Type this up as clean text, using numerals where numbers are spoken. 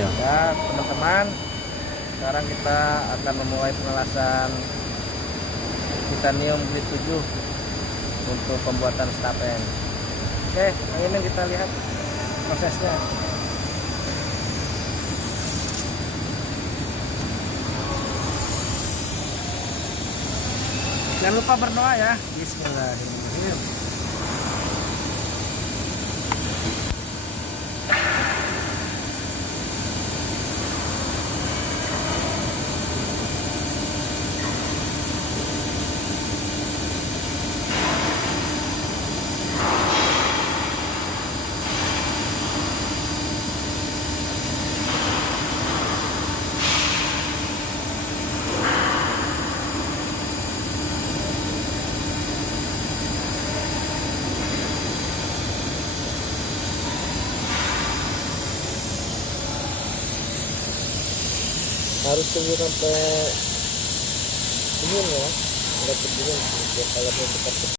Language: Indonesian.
Ya, teman-teman, sekarang kita akan memulai pengelasan titanium grade 7 untuk pembuatan stapen. Oke, ini kita lihat prosesnya. Jangan lupa berdoa ya. Bismillahirrahmanirrahim. Harus tunggu sampai dingin ya, nggak dingin biar kalau dekat